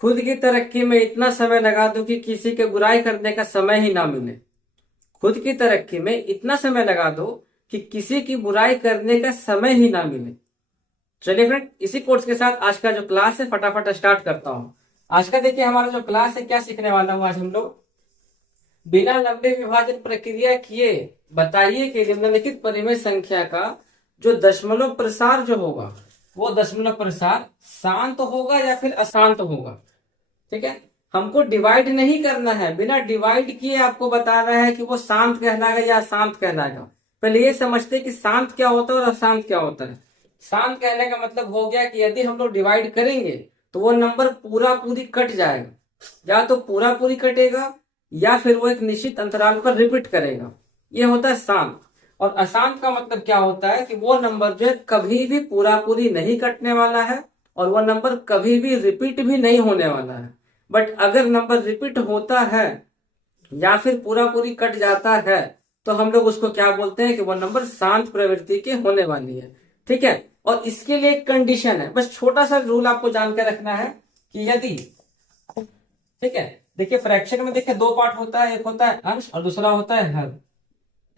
खुद की तरक्की में इतना समय लगा दूं कि किसी के बुराई करने का समय ही ना मिले। खुद की तरक्की में इतना समय लगा दो कि किसी की बुराई करने का समय ही ना मिले। चलिए फ्रेंड, इसी कोर्स के साथ आज का जो क्लास है फटाफट स्टार्ट करता हूं। आज का देखिए हमारा जो क्लास है, क्या सीखने वाला हूं आज हम लोग। बिना लंबे विभाजन प्रक्रिया किए बताइए कि निम्नलिखित परिमेय संख्या का जो दशमलव प्रसार जो होगा वो दशमलव प्रसार शांत होगा या फिर अशांत होगा। ठीक है, हमको डिवाइड नहीं करना है, बिना डिवाइड किए आपको बता रहा है कि वो शांत कहलाएगा या अशांत कहलाएगा। पहले ये समझते हैं कि शांत क्या होता है और अशांत क्या होता है। शांत कहने का मतलब हो गया कि यदि हम लोग डिवाइड करेंगे तो वो नंबर पूरा पूरी कट जाएगा, या तो पूरा पूरी कटेगा या फिर वो एक निश्चित अंतराल पर रिपीट करेगा। ये होता है शांत। और अशांत का मतलब क्या होता है कि वो नंबर जो है कभी भी पूरा पूरी नहीं कटने वाला है और वो नंबर कभी भी रिपीट भी नहीं होने वाला है। बट अगर नंबर रिपीट होता है या फिर पूरा पूरी कट जाता है तो हम लोग उसको क्या बोलते हैं कि वो नंबर शांत प्रवृत्ति के होने वाली है। ठीक है, और इसके लिए एक कंडीशन है, बस छोटा सा रूल आपको जानकर रखना है कि यदि, ठीक है, देखिए फ्रैक्शन में देखिए दो पार्ट होता है, एक होता है अंश और दूसरा होता है हर।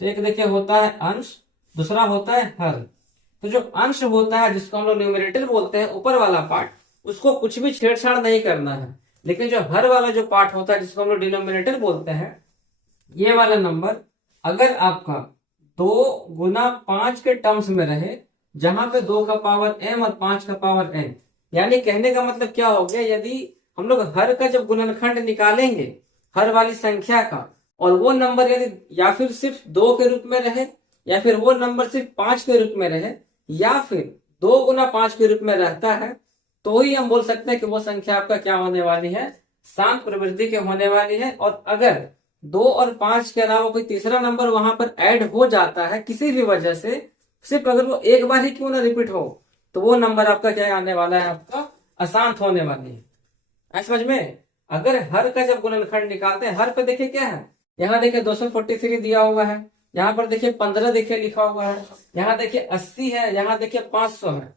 तो एक देखिए होता है अंश, दूसरा होता है हर। तो जो अंश होता है जिसको हम लोग न्यूमरेटर बोलते हैं, ऊपर वाला पार्ट, उसको कुछ भी छेड़छाड़ नहीं करना है। लेकिन जो हर वाला जो पार्ट होता है जिसको हम लोग डिनोमिनेटर बोलते हैं, ये वाला नंबर अगर आपका 2 गुना 5 के टर्म्स में रहे, जहां पे 2 का पावर m और 5 का पावर n, यानी कहने का मतलब क्या हो गया, यदि हम लोग हर का जब गुणनखंड निकालेंगे हर वाली संख्या का, और वो नंबर यदि या फिर सिर्फ 2 के रूप में रहे, या फिर वो नंबर सिर्फ 5 के रूप में रहे, या फिर 2 गुना 5 के रूप में रहता है, तो ही हम बोल सकते हैं कि वो संख्या आपका क्या होने वाली है, शांत प्रवृत्ति के होने वाली है। और अगर 2 और 5 के अलावा कोई तीसरा नंबर वहां पर ऐड हो जाता है किसी भी वजह से, सिर्फ अगर वो एक बार ही क्यों ना रिपीट हो, तो वो नंबर आपका क्या आने वाला है, आपका अशांत होने वाली है। ऐसा समझ में। अगर हर का जब गुणनखंड निकालते हैं, हर पे देखिए क्या है, यहाँ देखिए 243 दिया हुआ है, यहाँ पर देखिए 15 देखिए लिखा हुआ है, यहाँ देखिए 80 है, यहाँ देखिए 500 है।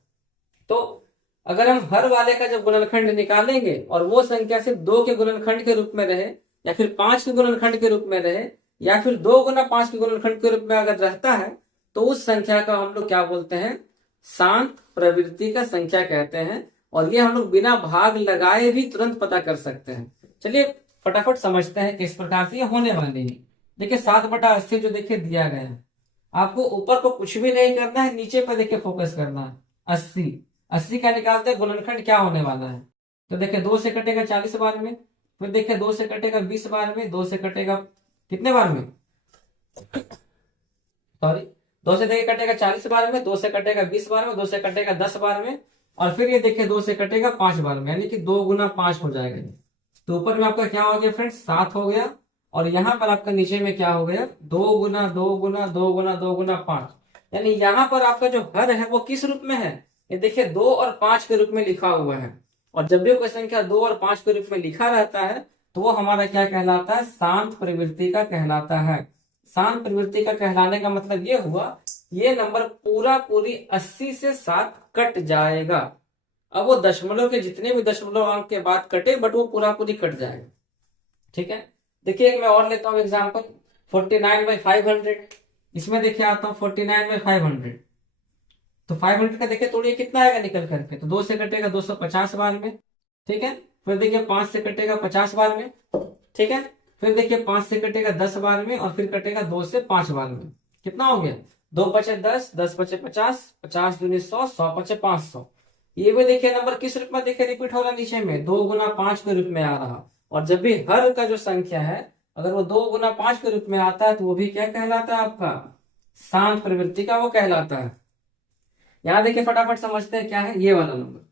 तो अगर हम हर वाले का जब गुणनखंड निकालेंगे और वो संख्या सिर्फ 2 के गुणनखंड के रूप में रहे, या फिर 5 के गुणनखंड के रूप में रहे, या फिर 2 गुना 5 के गुणनखंड के रूप में अगर रहता है, तो उस संख्या का हम लोग क्या बोलते हैं, शांत प्रवृत्ति का संख्या कहते हैं। और ये हम लोग बिना भाग लगाए भी तुरंत पता कर सकते हैं। चलिए फटाफट समझते हैं किस प्रकार से ये होने वाली है। देखिए 7/80 जो देखिए दिया गया है, आपको ऊपर को कुछ भी नहीं करना है, नीचे पर देखिए फोकस करना है। 80 80 का निकालते हैं गुणनखंड क्या होने वाला है। तो देखिए 2 से कटेगा 40 बार में, फिर देखिए 2 से कटेगा 20 बार में, 2 से कटेगा कितने बार में, सॉरी, 2 से देखिए कटेगा 40 बार में, 2 से कटेगा 20 बार में, 2 से कटेगा 10 बार में, और फिर ये देखिए 2 से कटेगा 5 बार में, यानी कि 2 गुना 5 हो जाएगा। तो ऊपर में आपका क्या हो गया फ्रेंड्स, 7 हो गया, और यहाँ पर आपका नीचे में क्या हो गया, 2 गुना 2 गुना 2 गुना 5। यानी यहाँ पर आपका जो हर है वो किस रूप में है, ये देखिए 2 और 5 के रूप में लिखा हुआ है। और जब भी कोई संख्या 2 और 5 के रूप में लिखा रहता है तो वो हमारा क्या कहलाता है, शांत प्रवृत्ति का कहलाता है। शांत प्रवृत्ति का कहलाने का मतलब ये हुआ, ये नंबर पूरा पूरी 80 से 7 कट जाएगा। अब वो दशमलव के जितने भी दशमलव अंक के बाद कटे, बट वो पूरा पूरी कट जाएगा। ठीक है, देखिए एक मैं और लेता हूं एग्जांपल, 49/500। इसमें देखिए आता हूं 49/500। तो 500 का देखिए तोड़िए कितना आएगा निकल करके, तो 2 से कटेगा 250 बार में। ठीक है, फिर देखिए 5 से कटेगा 50 बार में। ठीक है, फिर देखिए 5 से कटेगा 10 बार में, और फिर कटेगा 2 से 5 बार में। कितना हो गया, 2 बचे 10, 10 बचे 50, 50 दूनी 100, 100 बचे 500। ये भी देखिए नंबर किस रूप में देखिए रिपीट हो रहा है, नीचे में 2 गुना 5 के रूप में आ रहा। और जब भी हर का जो संख्या है अगर वो 2 गुना 5 के रूप में आता है तो वो भी क्या कहलाता है, आपका शांत प्रवृत्ति का वो कहलाता है। यहाँ देखिए फटाफट समझते हैं क्या है ये वाला नंबर।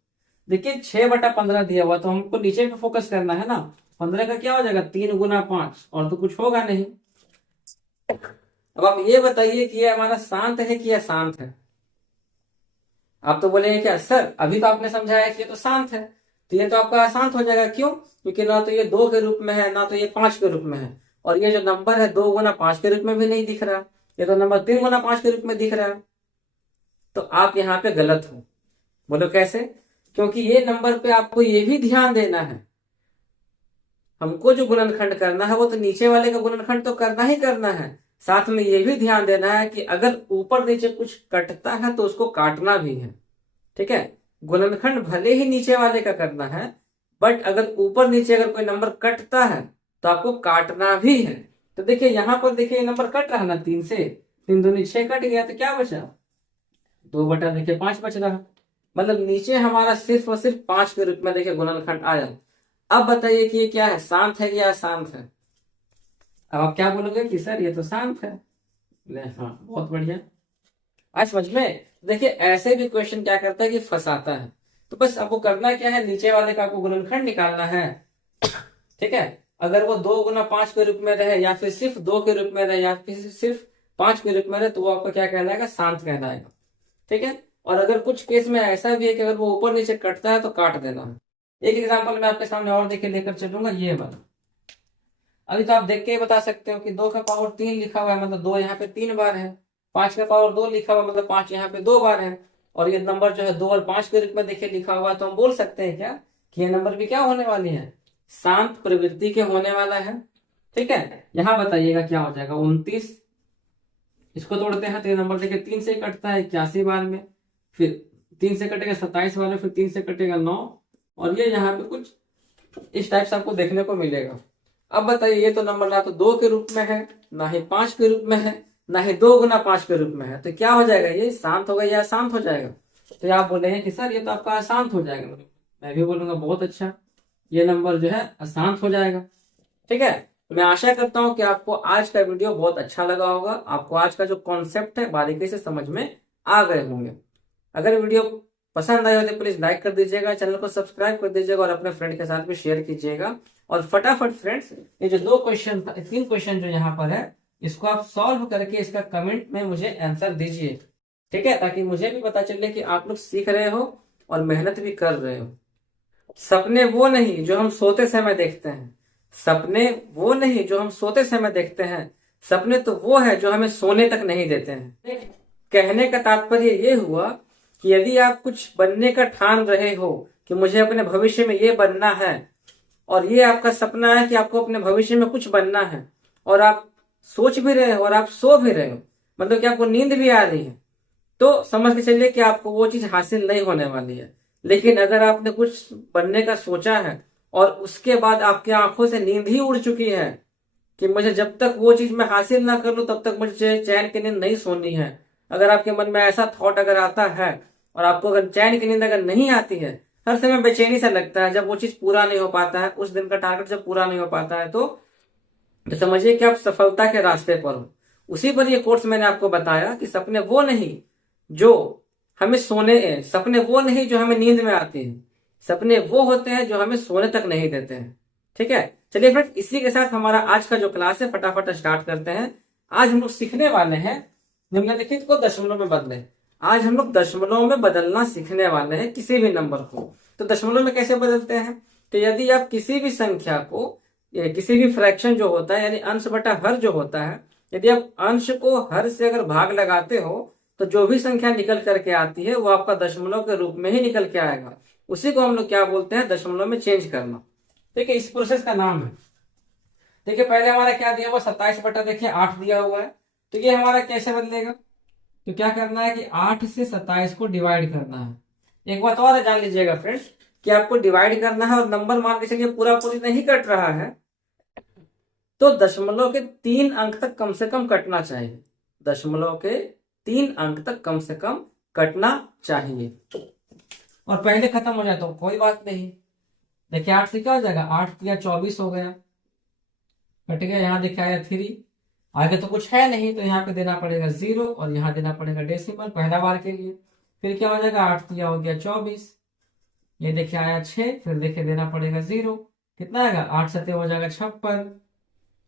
देखिए 6/15 दिया हुआ, तो हमको नीचे पे फोकस करना है ना। 15 का क्या हो जाएगा, 3 गुना 5, और तो कुछ होगा नहीं। अब आप ये बताइए कि ये हमारा शांत है कि यह शांत है। आप तो बोलेंगे क्या सर, अभी तो आपने समझाया कि ये तो शांत है, तो ये तो आपका अशांत हो जाएगा। क्यों, क्योंकि ना तो ये 2 के रूप में है, ना तो ये 5 के रूप में है, और ये जो नंबर है 2 गुना 5 के रूप में भी नहीं दिख रहा, ये तो नंबर 3 गुना 5 के रूप में दिख रहा है। तो आप यहाँ पे गलत हो। बोलो कैसे, क्योंकि ये नंबर पे आपको ये भी ध्यान देना है हमको जो गुणनखंड करना है वो तो नीचे वाले का गुणनखंड तो करना ही करना है, साथ में ये भी ध्यान देना है कि अगर ऊपर नीचे कुछ कटता है तो उसको काटना भी है। ठीक है, गुणनखंड भले ही नीचे वाले का करना है, बट अगर ऊपर नीचे अगर कोई नंबर कटता है तो आपको काटना भी है। तो देखिए यहाँ पर देखिए ये नंबर कट रहा है ना, 3 से 3 दूनी 6 कट गया, तो क्या बचा 2 बटा देखिए 5 बच रहा। मतलब नीचे हमारा सिर्फ और सिर्फ 5 के रूप में देखिए गुणनखंड आया। अब बताइए कि ये क्या है, शांत है या अशांत है? अब आप क्या बोलोगे कि सर ये तो शांत है। हाँ, बहुत बढ़िया, आज समझ में। देखिए ऐसे भी क्वेश्चन क्या करता है कि फंसाता है। तो बस आपको करना क्या है, नीचे वाले का आपको गुणनखंड निकालना है। ठीक है, अगर वो 2 गुना 5 के रूप में रहे, या फिर सिर्फ 2 के रूप में रहे, या फिर सिर्फ 5 के रूप में रहे, तो वो आपको क्या कहलाएगा, शांत कहलाएगा। ठीक है, और अगर कुछ केस में ऐसा भी है कि अगर वो ऊपर नीचे कटता है तो काट देना है। एक एग्जाम्पल मैं आपके सामने और देखे लेकर चलूंगा, ये वाला। अभी तो आप देख के ही बता सकते हो कि 2 का पावर 3 लिखा हुआ है, मतलब 2 यहाँ पे 3 बार है। 5 का पावर 2 लिखा हुआ, मतलब 5 यहाँ पे 2 बार है। और ये नंबर जो है 2 और 5 के रूप में देखिए लिखा हुआ है, तो हम बोल सकते हैं क्या कि ये नंबर भी क्या होने वाली है, शांत प्रवृत्ति के होने वाला है। ठीक है, यहाँ बताइएगा क्या हो जाएगा, 29। इसको तोड़ते हैं तो ये नंबर देखिए 3 से कटता है 81 बार में, फिर 3 से कटेगा 27 बार में, फिर 3 से कटेगा 9, और ये यहाँ पे कुछ इस टाइप से आपको देखने को मिलेगा। अब बताइए ये तो नंबर ना तो 2 के रूप में है, ना ही 5 के रूप में है, ना ही 2 गुना 5 के रूप में है, तो क्या हो जाएगा, ये शांत होगा या अशांत हो जाएगा? तो आप बोलेंगे कि सर ये तो आपका अशांत हो जाएगा। मैं भी बोलूंगा बहुत अच्छा, ये नंबर जो है अशांत हो जाएगा। ठीक है, तो मैं आशा करता हूं कि आपको आज का वीडियो बहुत अच्छा लगा होगा, आपको आज का जो कॉन्सेप्ट है बारीकी से समझ में आ गए होंगे। अगर वीडियो पसंद आए हो तो प्लीज लाइक कर दीजिएगा, चैनल को सब्सक्राइब कर दीजिएगा और अपने फ्रेंड के साथ भी शेयर कीजिएगा। और फटाफट फ्रेंड्स, ये जो 3 क्वेश्चन जो यहाँ पर है, इसको आप सॉल्व करके इसका कमेंट में मुझे आंसर दीजिए। ठीक है, ताकि मुझे भी पता चले कि आप लोग सीख रहे हो और मेहनत भी कर रहे हो। सपने वो नहीं जो हम सोते समय देखते हैं, सपने वो नहीं जो हम सोते समय देखते हैं, सपने तो वो है जो हमें सोने तक नहीं देते हैं। कहने का तात्पर्य ये हुआ कि यदि आप कुछ बनने का ठान रहे हो कि मुझे अपने भविष्य में ये बनना है, और ये आपका सपना है कि आपको अपने भविष्य में कुछ बनना है, और आप सोच भी रहे हो और आप सो भी रहे हो, मतलब कि आपको नींद भी आ रही है, तो समझ के चलिए कि आपको वो चीज हासिल नहीं होने वाली है। लेकिन अगर आपने कुछ बनने का सोचा है और उसके बाद आपकी आंखों से नींद ही उड़ चुकी है कि मुझे जब तक वो चीज मैं हासिल ना कर लूं तब तक मुझे चैन की नींद नहीं सोनी है, अगर आपके मन में ऐसा थॉट अगर आता है और आपको अगर चैन की नींद अगर नहीं आती है, हर समय बेचैनी सा लगता है जब वो चीज पूरा नहीं हो पाता है, उस दिन का टारगेट जब पूरा नहीं हो पाता है, तो समझिए कि आप सफलता के रास्ते पर हो। उसी पर ये कोर्स मैंने आपको बताया कि सपने वो नहीं जो हमें सपने वो नहीं जो हमें नींद में आते हैं, सपने वो होते हैं जो हमें सोने तक नहीं देते हैं। ठीक है, चलिए फ्रेंड्स, इसी के साथ हमारा आज का जो क्लास है फटाफट स्टार्ट करते हैं। आज हम लोग सीखने वाले हैं निम्नलिखित को दशमलव में बदलें। आज हम लोग दशमलव में बदलना सीखने वाले हैं किसी भी नंबर को। तो दशमलव में कैसे बदलते हैं, तो यदि आप किसी भी संख्या को, किसी भी फ्रैक्शन जो होता है यानी अंश बटा हर जो होता है, यदि आप अंश को हर से अगर भाग लगाते हो तो जो भी संख्या निकल करके आती है वो आपका दशमलव के रूप में ही निकल के आएगा। उसी को हम लोग क्या बोलते हैं, दशमलव में चेंज करना। ठीक है, इस प्रोसेस का नाम है, देखिए पहले हमारा क्या दिया हुआ 27 बटा देखिए 8 दिया हुआ है, तो ये हमारा कैसे बदलेगा, तो क्या करना है कि 8 से 27 को डिवाइड करना है। एक बात और जान लीजिएगा फ्रेंड्स कि आपको डिवाइड करना है और नंबर मान के चलिए पूरा पूरी नहीं कट रहा है, तो दशमलव के 3 अंक तक कम से कम कटना चाहिए। दशमलव के 3 अंक तक कम से कम कटना चाहिए, और पहले खत्म हो जाए तो कोई बात नहीं। देखिए 8 से क्या हो जाएगा, 8 या 24 हो गया, कट गया। यहाँ देखिए आया 3, आगे तो कुछ है नहीं तो यहाँ पे देना पड़ेगा 0 और यहाँ देना पड़ेगा डेसिमल पहला बार के लिए। फिर क्या हो जाएगा, 8 या हो गया 24, ये देखिए आया 6, फिर देखिए देना पड़ेगा 0, कितना आएगा 8 सत्ते हो जाएगा 56,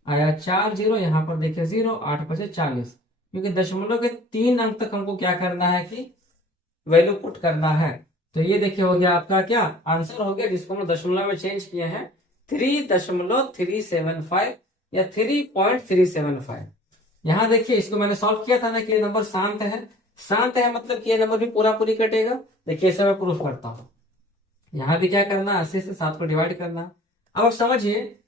आया 4 0, यहाँ पर देखिए 0, 8 बचे 40, क्योंकि दशमलव के 3 अंक तक हमको क्या करना है कि वैल्यू पुट करना है। तो ये देखिए हो गया आपका क्या आंसर हो गया, जिसको हम दशमलव में चेंज किए हैं 3.375 या 3.375। यहाँ देखिए इसको मैंने सॉल्व किया था ना कि ये नंबर शांत है। शांत है मतलब कि ये नंबर भी पूरा पूरी कटेगा। देखिए इसे मैं प्रूफ करता हूँ। यहाँ भी क्या करना, 80 से 7 को डिवाइड करना। अब आप समझिए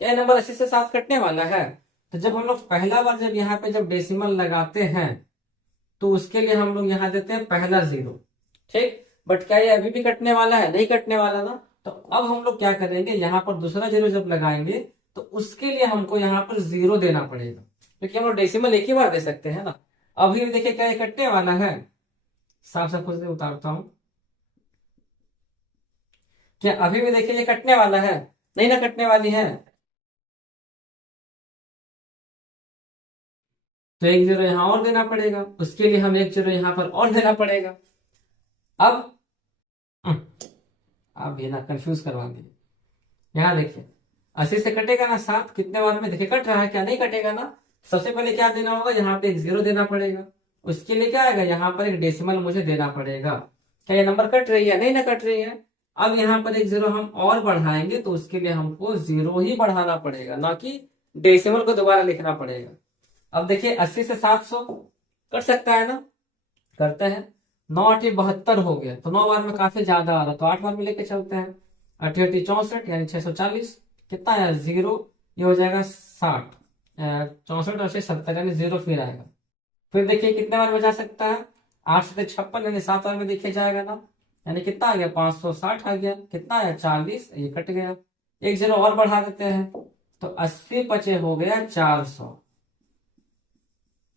क्या नंबर 80 से 7 कटने वाला है? तो जब हम लोग पहला बार जब यहाँ पे जब डेसिमल लगाते हैं तो उसके लिए हम लोग यहाँ देते हैं पहला 0। ठीक, बट क्या ये अभी भी कटने वाला है? नहीं कटने वाला ना। तो अब हम लोग क्या करेंगे, यहाँ पर दूसरा 0 जब लगाएंगे तो उसके लिए हमको यहाँ पर 0 देना पड़ेगा, क्योंकि हम लोग डेसिमल एक ही बार दे सकते हैं ना। अभी देखिए क्या ये कटने वाला है? साफ साफ खुद से उतारता हूं, क्या अभी भी देखिए ये कटने वाला है? नहीं ना कटने वाली है। तो एक 0 यहां और देना पड़ेगा, उसके लिए हम एक 0 यहां पर और देना पड़ेगा। अब आप ये ना कंफ्यूज करवा दिए। यहाँ देखिए 80 से कटेगा ना 7, कितने बार में देखिए कट रहा है? क्या नहीं कटेगा ना। सबसे पहले क्या देना होगा, यहाँ पे एक 0 देना पड़ेगा, उसके लिए क्या आएगा, यहाँ पर एक डेसिमल मुझे देना पड़ेगा। क्या ये नंबर कट रही है? नहीं ना कट रही है। अब यहाँ पर एक 0 हम और बढ़ाएंगे तो उसके लिए हमको 0 ही बढ़ाना पड़ेगा, ना कि डेसिमल को दोबारा लिखना पड़ेगा। अब देखिए 80 से 700 कट सकता है ना? करते हैं। 9 8 72 हो गया, तो 9 बार में काफी ज्यादा आ रहा, तो 8 बार में लेके चलते हैं। 8 8 64 यानी 640, कितना है 0, ये हो जाएगा 60, 64 और 70 यानी 0 फिर आएगा। फिर देखिए कितने बार में जा सकता है, 8 से 56 यानी 7 बार में देखिए जाएगा ना, यानी कितना आ गया 560 आ गया, कितना आया 40, ये कट गया। एक 0 और बढ़ा देते हैं तो 80 बचे हो गया 400।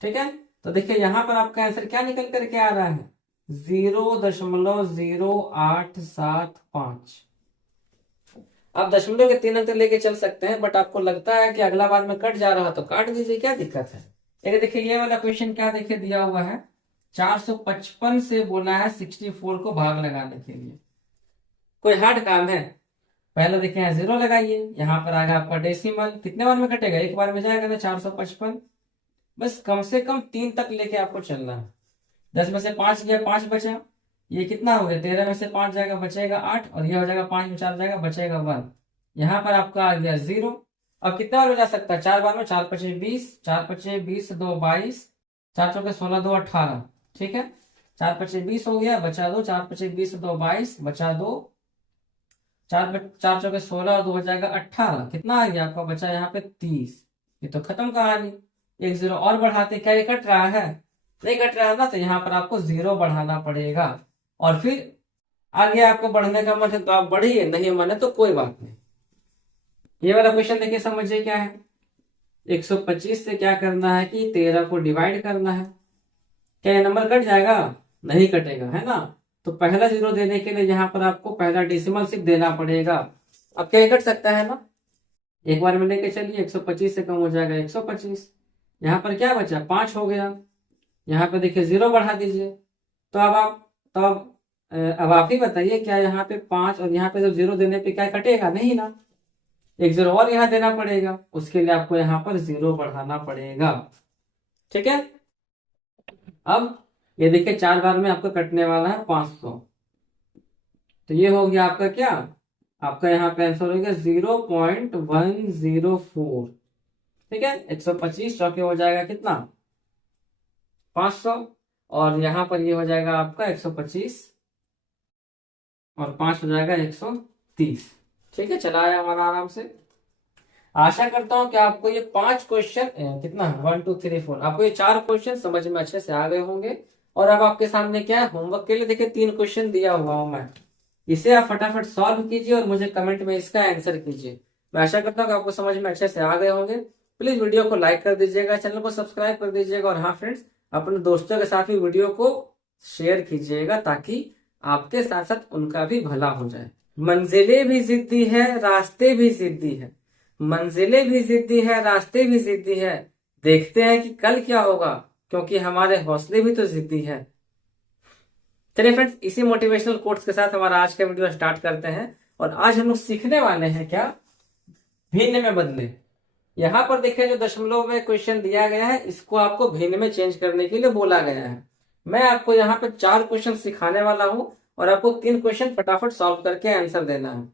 ठीक है, तो देखिए यहां पर आपका आंसर क्या निकल करके आ रहा है, 0.0875। आप दशमलव के 3 अंक तक लेके चल सकते हैं, बट आपको लगता है कि अगला बार में कट जा रहा तो काट दीजिए, क्या दिक्कत है। एक देखिए ये वाला क्वेश्चन क्या देखिए दिया हुआ है, 455 से बोला है 64 को भाग लगाने के लिए। कोई हार्ड काम है? पहले देखिए यहाँ 0 लगाइए, यहाँ पर आएगा आपका डेसिमल, कितने बार में कटेगा, एक बार में जाएगा ना 455। बस कम से कम 3 तक लेके आपको चलना है। 10 में से 5 गया, 5 बचा, ये कितना हो गया, 13 में से 5 जाएगा बचेगा 8, और ये हो जाएगा 5 में 4 जाएगा बचेगा 1। यहाँ पर आपका आ गया 0। अब कितना बार में जा सकता है, 4 बार में, 4 पचे 20, 4 पचे 20 2 22, 4 चौके 16 2 18। ठीक है, 4 पचे 20 हो गया, बचा 2, 4 पचे 20 2 22, बचा 2, 4 चौके 16 2 हो जाएगा 18, कितना आ गया आपका, बचा यहाँ पे 30। ये तो खत्म कहानी। एक 0 और बढ़ाते, क्या ये कट रहा है? नहीं कट रहा है ना, तो यहाँ पर आपको 0 बढ़ाना पड़ेगा, और फिर आगे आपको बढ़ने का मन है तो आप बढ़िए, नहीं मन है तो कोई बात नहीं। ये वाला क्वेश्चन देखिए, समझिए क्या है, 125 से क्या करना है कि 13 को डिवाइड करना है। क्या ये नंबर कट जाएगा? नहीं कटेगा, है ना। तो पहला 0 देने के लिए यहाँ पर आपको पहला डेसिमल सिर्फ देना पड़ेगा। अब क्या ये कट सकता है ना, एक बार में लेके चलिए, 125 से कम हो जाएगा 125, यहाँ पर क्या बचा 5 हो गया, यहाँ पे देखिए 0 बढ़ा दीजिए। तो अब आप ही बताइए, क्या यहाँ पे 5 और यहाँ पे जब 0 देने पे क्या कटेगा? नहीं ना। एक 0 और यहाँ देना पड़ेगा, उसके लिए आपको यहाँ पर 0 बढ़ाना पड़ेगा। ठीक है, अब ये देखिए 4 बार में आपका कटने वाला है 500, तो ये हो गया आपका क्या, आपका यहाँ पे आंसर हो गया 0.104। ठीक है, 125 चौके हो जाएगा कितना 500, और यहाँ पर ये हो जाएगा आपका 125 और 5 हो जाएगा 130। ठीक है, चला आया हमारा आराम से। आशा करता हूं कि आपको ये 5 क्वेश्चन, कितना 1 2 3 4, आपको ये 4 क्वेश्चन समझ में अच्छे से आ गए होंगे। और अब आपके सामने क्या है, होमवर्क के लिए देखिए 3 क्वेश्चन दिया हुआ हूं मैं, इसे आप फटाफट सॉल्व कीजिए और मुझे कमेंट में इसका आंसर कीजिए। मैं आशा करता हूँ कि आपको समझ में अच्छे से आ गए होंगे। प्लीज वीडियो को लाइक कर दीजिएगा, चैनल को सब्सक्राइब कर दीजिएगा, और हाँ फ्रेंड्स, अपने दोस्तों के साथ भी वीडियो को शेयर कीजिएगा, ताकि आपके साथ साथ उनका भी भला हो जाए। मंजिलें भी जिद्दी है, रास्ते भी जिद्दी है, मंजिलें भी जिद्दी है, रास्ते भी जिद्दी है, देखते हैं कि कल क्या होगा, क्योंकि हमारे हौसले भी तो जिद्दी है। चलिए फ्रेंड्स, इसी मोटिवेशनल कोट्स के साथ हमारा आज का वीडियो स्टार्ट करते हैं। और आज हम लोग सीखने वाले हैं क्या, भिन्न में बदले। यहाँ पर देखिए जो दशमलव में क्वेश्चन दिया गया है, इसको आपको भिन्न में चेंज करने के लिए बोला गया है। मैं आपको यहाँ पे 4 क्वेश्चन सिखाने वाला हूँ, और आपको 3 क्वेश्चन फटाफट सॉल्व करके आंसर देना है।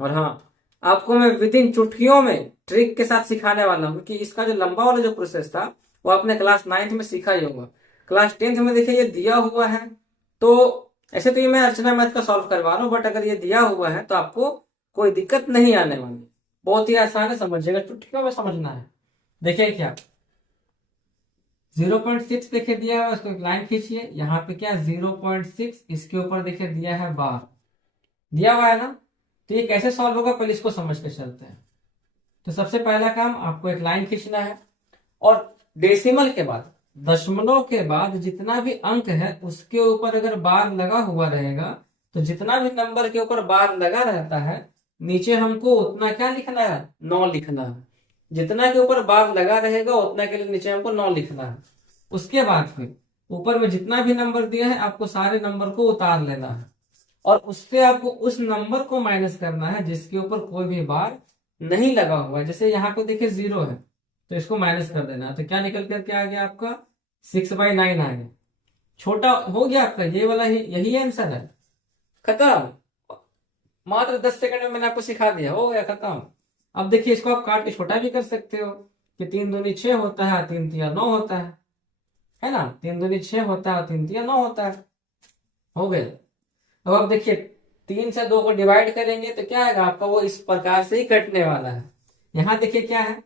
और हाँ, आपको मैं विद इन चुटकियों में ट्रिक के साथ सिखाने वाला हूँ, क्योंकि इसका जो लंबा वाला जो प्रोसेस था वो आपने क्लास 9th में सीखा ही होगा। क्लास 10th में देखिए ये दिया हुआ है, तो ऐसे तो ये मैं अर्चना मैथ का सॉल्व करवा रहा हूँ, बट अगर ये दिया हुआ है तो आपको कोई दिक्कत नहीं आने वाली। बहुत ही आसान है, समझिएगा, चुटकियों में समझना है। देखिए क्या 0.6 देखिए दिया है, उसको एक लाइन खींचिए, यहाँ पे क्या 0.6, इसके ऊपर देखिए दिया है बार, दिया हुआ है ना। तो ये कैसे सॉल्व होगा पहले इसको समझ के चलते हैं। तो सबसे पहला काम आपको एक लाइन खींचना है और डेसिमल के बाद, दशमलव के बाद जितना भी अंक है उसके ऊपर अगर बार लगा हुआ रहेगा, तो जितना भी नंबर के ऊपर बार लगा रहता है नीचे हमको उतना क्या लिखना है, 9 लिखना है। जितना के ऊपर बार लगा रहेगा उतना के लिए नीचे हमको 9 लिखना है। उसके बाद फिर ऊपर में जितना भी नंबर दिया है आपको सारे नंबर को उतार लेना है और उससे आपको उस नंबर को माइनस करना है जिसके ऊपर कोई भी बार नहीं लगा हुआ है। जैसे यहाँ पे देखिए 0 है तो इसको माइनस कर देना है, तो क्या निकल करके आ गया आपका 6/9 आ गया। छोटा हो गया आपका, ये वाला ही यही आंसर है, खत्म। मात्र 10 सेकंड में मैंने आपको सिखा दिया, हो गया खत्म। अब देखिए इसको आप काट के छोटा भी कर सकते हो कि 3 दूनी 6 होता है, 3 तिया 9 होता है ना, 3 दूनी 6 होता है, 3 तिया 9 होता है, हो गया। अब आप देखिए 3 से 2 को डिवाइड करेंगे तो क्या आएगा आपका, वो इस प्रकार से ही कटने वाला है। यहां देखिए क्या है,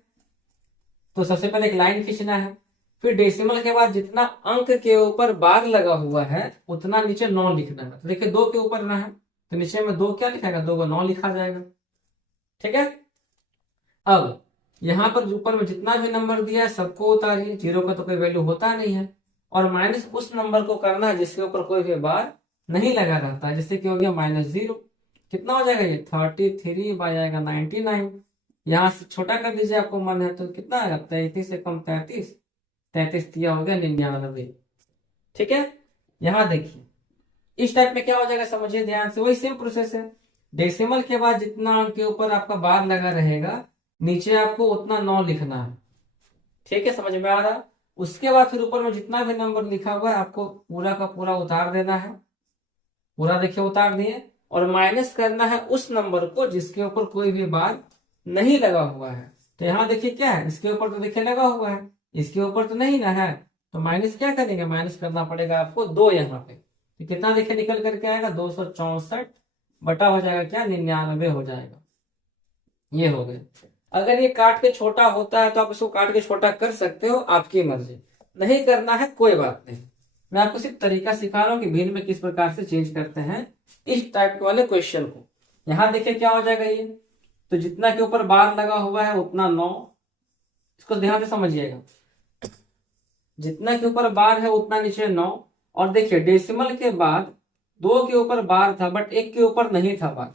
तो सबसे पहले एक लाइन खींचना है, फिर डेसिमल के बाद जितना अंक के ऊपर बार लगा हुआ है उतना नीचे 9 लिखना है। तो देखिए 2 के ऊपर ना है तो नीचे में 2 क्या लिखाएगा, 2 को 9 लिखा जाएगा, ठीक है। अब यहां पर ऊपर में जितना भी नंबर दिया है सबको उतारिए, 0 का तो कोई वैल्यू होता नहीं है, और माइनस उस नंबर को करना है जिसके ऊपर कोई भी बार नहीं लगा रहता है, जैसे कि हो गया -0। कितना हो जाएगा ये 33 बाय आएगा 99। यहां से छोटा कर दीजिए आपको मन है तो, कितना आएगा 33 से कम 33, 33 दिया हो गया 99, ठीक है। यहां देखिए इस टाइप में क्या हो जाएगा समझिए ध्यान से, वही सेम प्रोसेस है। डेसिमल के बाद जितना अंक के ऊपर आपका बार लगा रहेगा नीचे आपको उतना 9 लिखना है, ठीक है, समझ में आ रहा। उसके बाद फिर ऊपर में जितना भी नंबर लिखा हुआ है आपको पूरा का पूरा उतार देना है, पूरा देखिए उतार दिए, और माइनस करना है उस नंबर को जिसके ऊपर कोई भी बार नहीं लगा हुआ है। तो यहाँ देखिए क्या है, इसके ऊपर तो देखिए लगा हुआ है, इसके ऊपर तो नहीं ना है, तो माइनस क्या करेंगे, माइनस करना पड़ेगा आपको 2 यहाँ पे। तो कितना देखिए निकल करके आएगा 264 बटा हो जाएगा क्या 99 हो जाएगा, ये हो गए। अगर ये काट के छोटा होता है तो आप इसको काट के छोटा कर सकते हो, आपकी मर्जी, नहीं करना है कोई बात नहीं। मैं आपको सिर्फ तरीका सिखा रहा हूँ कि भिन्न में किस प्रकार से चेंज करते हैं इस टाइप के वाले क्वेश्चन को। यहां देखिए क्या हो जाएगा ये, तो जितना के ऊपर बार लगा हुआ है उतना 9, इसको ध्यान से समझिएगा, जितना के ऊपर बार है उतना नीचे 9। और देखिए डेसिमल के बाद 2 के ऊपर बार था बट 1 के ऊपर नहीं था बार,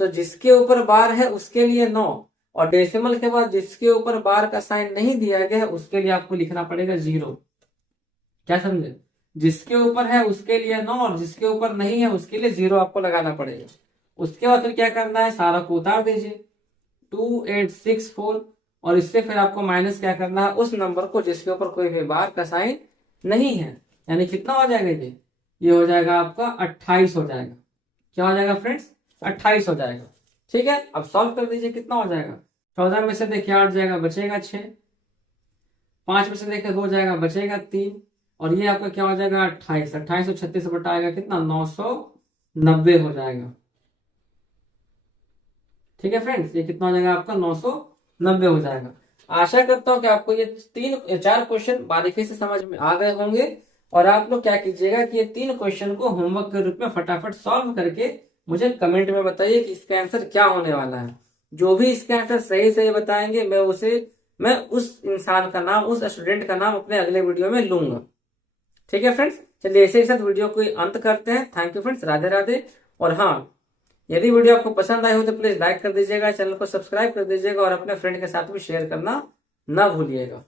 तो जिसके ऊपर बार है उसके लिए 9, और डेसिमल के बाद जिसके ऊपर बार का साइन नहीं दिया गया है उसके लिए आपको लिखना पड़ेगा 0। क्या समझे, जिसके ऊपर है उसके लिए 9 और जिसके ऊपर नहीं है उसके लिए 0 आपको लगाना पड़ेगा। उसके बाद फिर क्या करना है, सारा को उतार दीजिए 2864, और इससे फिर आपको माइनस क्या करना है उस नंबर को जिसके ऊपर कोई भी बार का साइन नहीं है, यानी कितना हो जाएगा ये हो जाएगा आपका 28 हो जाएगा। क्या हो जाएगा फ्रेंड्स, 28 हो जाएगा, ठीक है। अब सॉल्व कर दीजिए, कितना हो जाएगा, 14 में से देखिए 8 जाएगा बचेगा 6, 5 में से देखिए 2 जाएगा बचेगा 3, और ये आपका क्या हो जाएगा 28, 28 और 36 बटाएगा कितना 990 हो जाएगा, ठीक है फ्रेंड्स। ये कितना हो जाएगा आपका 990 हो जाएगा। आशा करता हूँ कि आपको ये 4 क्वेश्चन बारीकी से समझ में आ गए होंगे, और आप लोग क्या कीजिएगा कि ये 3 क्वेश्चन को होमवर्क के रूप में फटाफट सॉल्व करके मुझे कमेंट में बताइए कि इसका आंसर क्या होने वाला है। जो भी इसका आंसर सही सही बताएंगे मैं उस इंसान का नाम, उस स्टूडेंट का नाम अपने अगले वीडियो में लूंगा, ठीक है फ्रेंड्स। चलिए इसी के साथ वीडियो को अंत करते हैं। Thank you friends, Radhe Radhe. और हाँ, यदि वीडियो आपको पसंद आई हो तो प्लीज लाइक कर दीजिएगा, चैनल को सब्सक्राइब कर दीजिएगा और अपने फ्रेंड के साथ भी शेयर करना ना भूलिएगा।